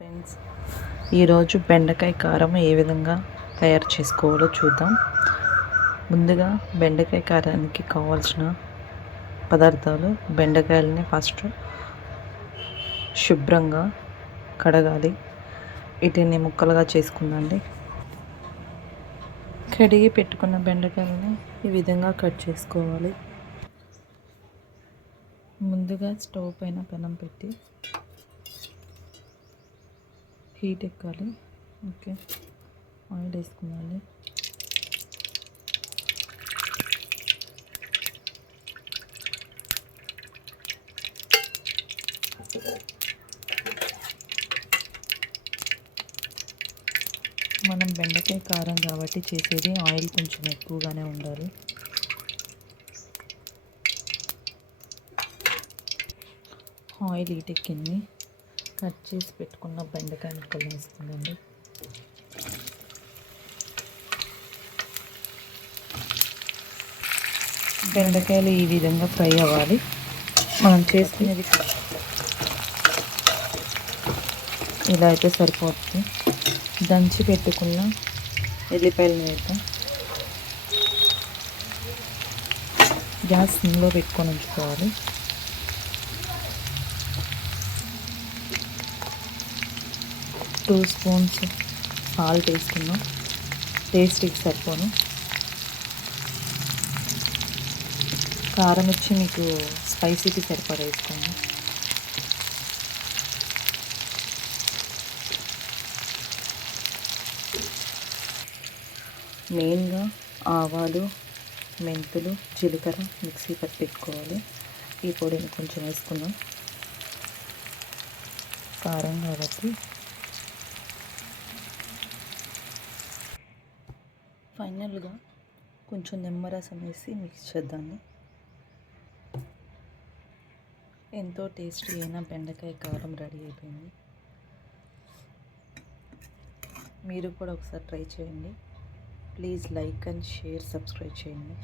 Friends ఈరోజు బెండకాయ కారం ఏ విధంగా తయారు చేసుకోవాలో చూద్దాం. ముందుగా బెండకాయ కారానికి కావాల్సిన పదార్థాలు బెండకాయలని ఫస్ట్ శుభ్రంగా కడగాలి. వీటిని ముక్కలుగా చేసుకుందండి కడిగి పెట్టుకున్న బెండకాయలని ఈ విధంగా కట్ చేసుకోవాలి. ముందుగా స్టవ్ పైన పెనం పెట్టి హీట్ ఎక్కాలి. ఓకే. ఆయిల్ వేసుకున్నాలి. మనం బెండకాయ కారం కాబట్టి చేసేది ఆయిల్ కొంచెం ఎక్కువగానే ఉండాలి. ఆయిల్ హీట్ ఎక్కింది. కట్ చేసి పెట్టుకున్న బెండకాయ ముక్కలు వేస్తుందండి బెండకాయలు ఈ విధంగా ఫ్రై అవ్వాలి. మనం చేసుకునేది ఇలా అయితే సరిపోతుంది. దంచి పెట్టుకున్న ఎల్లిపాయలు వేద్దాం. గ్యాస్ సిమ్లో పెట్టుకొని ఉంచుకోవాలి. టూ స్పూన్స్ సాల్ట్ వేసుకున్నాం టేస్ట్కి సరిపోను. కారం వచ్చి మీకు స్పైసీకి సరిపడా వేసుకోండి. మెయిన్గా ఆవాలు మెంతులు జీలకర్ర మిక్సీ పట్టి పెట్టుకోవాలి ఈ పొడిని కొంచెం వేసుకున్నాం కారం కాబట్టి ఫైనల్గా కొంచెం నిమ్మరసం వేసి మిక్స్ చేద్దాన్ని ఎంతో టేస్టీ అయిన బెండకాయ కారం రెడీ అయిపోయింది. మీరు కూడా ఒకసారి ట్రై చేయండి. Please like and share subscribe చేయండి.